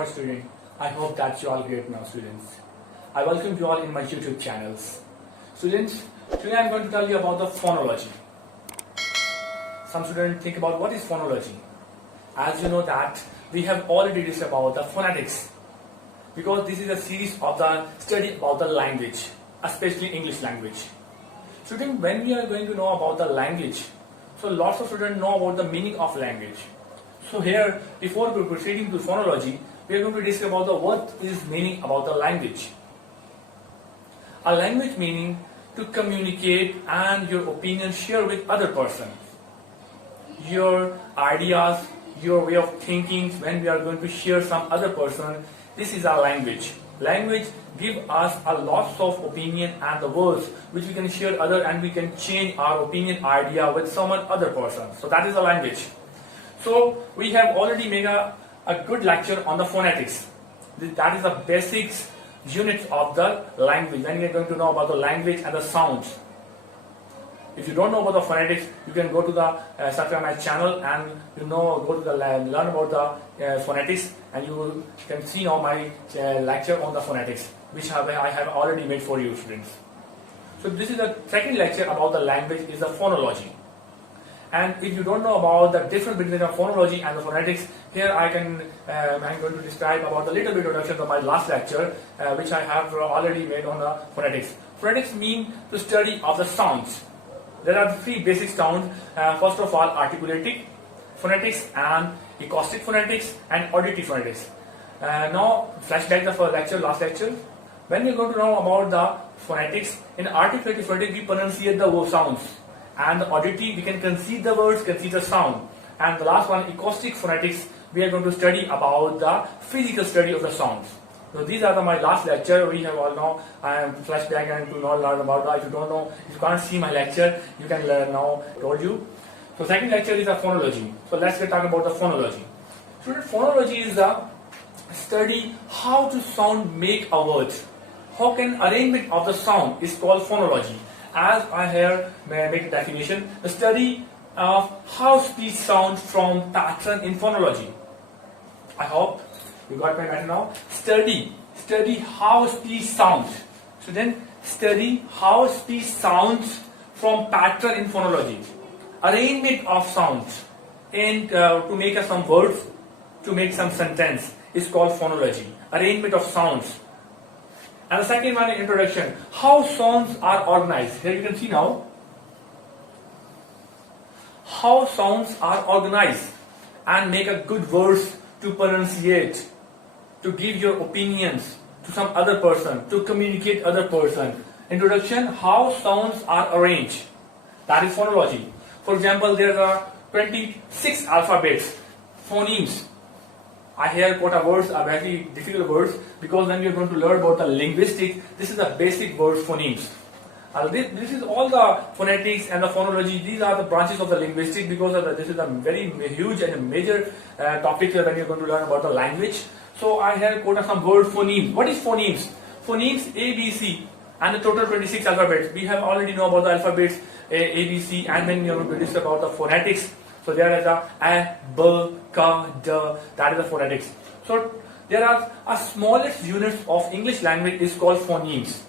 much, student. I hope that you all great now, students. I welcome you all in my YouTube channels. Students, today I am going to tell you about the phonology. Some students think about what is phonology. As you know that we have already discussed about the phonetics, because this is a series of the study about the language, especially English language. Students, when we are going to know about the language, so lots of students know about the meaning of language. So here, before we proceeding to phonology, we are going to discuss about the what is meaning about the language. A language meaning to communicate and your opinion share with other person. Your ideas, your way of thinking when we are going to share some other person, this is our language. Language give us a lots of opinion and the words which we can share other, and we can change our opinion idea with someone other person. So that is the language. So we have already made a good lecture on the phonetics. That is the basics units of the language, when we are going to know about the language and the sounds. If you don't know about the phonetics, you can go to the subscribe my channel and go to the learn about the phonetics, and you can see now my lecture on the phonetics, which I have already made for you, students. So this is the second lecture about the language, is the phonology. And if you don't know about the difference between the phonology and the phonetics, here I'm going to describe about the little bit introduction of my last lecture, which I have already made on the phonetics. Phonetics mean the study of the sounds. There are three basic sounds. First of all, articulated phonetics and acoustic phonetics and auditive phonetics. Now, flashback the last lecture. When we're going to know about the phonetics, in articulated phonetics we pronunciate the sounds, and the auditive we can conceive the words, conceive the sound. And the last one, acoustic phonetics, we are going to study about the physical study of the sounds. So these are my last lecture. We have all now, I am flashback and to not learn about that. If you don't know, if you can't see my lecture, you can learn now, told you. So second lecture is the phonology. So let's get talking about the phonology. So phonology is the study how to sound make a word. How can arrangement of the sound is called phonology. As I here make a definition, the study of how speech sounds from pattern in phonology. I hope you got my matter now. Study how speech sounds. So then study how speech sounds from pattern in phonology. Arrangement of sounds and to make some words, to make some sentence is called phonology. Arrangement of sounds. And the second one, introduction. How sounds are organized. Here you can see now how sounds are organized and make a good words to pronunciate, to give your opinions to some other person, to communicate other person. Introduction, how sounds are arranged. That is phonology. For example, there are 26 alphabets, phonemes. I hear quote a words are very difficult words, because when we are going to learn about the linguistics, this is the basic words, phonemes. This is all the phonetics and the phonology. These are the branches of the linguistics, because this is a very huge and a major topic when you're going to learn about the language. So I have quoted some words, phonemes. What is phonemes? Phonemes A, B, C, and the total 26 alphabets. We have already know about the alphabets A, B, C, and then we are going to discuss about the phonetics. So there is a, B, K, D. That is the phonetics. So there are a smallest units of English language is called phonemes.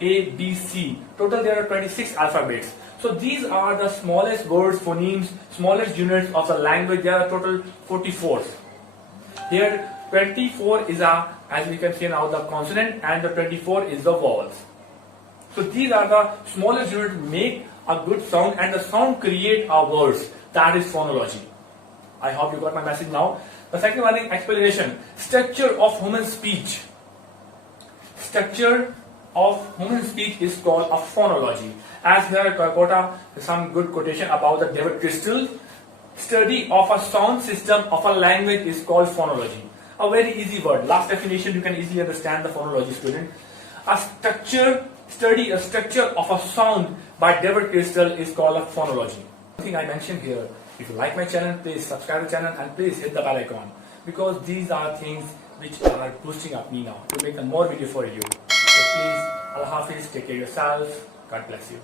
A, B, C. Total there are 26 alphabets. So these are the smallest words, phonemes, smallest units of the language. There are total 44. Here 24 is as we can see now, the consonant, and the 24 is the vowels. So these are the smallest units make a good sound, and the sound create our words. That is phonology. I hope you got my message now. The second one is explanation. Structure of human speech. Structure of human speech is called a phonology. As here I got some good quotation about the David Crystal. Study of a sound system of a language is called phonology. A very easy word. Last definition, you can easily understand the phonology, student. Study a structure of a sound by David Crystal is called a phonology. One thing I mentioned here, if you like my channel, please subscribe the channel and please hit the bell icon, because these are things which are boosting up me now to make more video for you. So please, Allah Hafiz, take care of yourself. God bless you.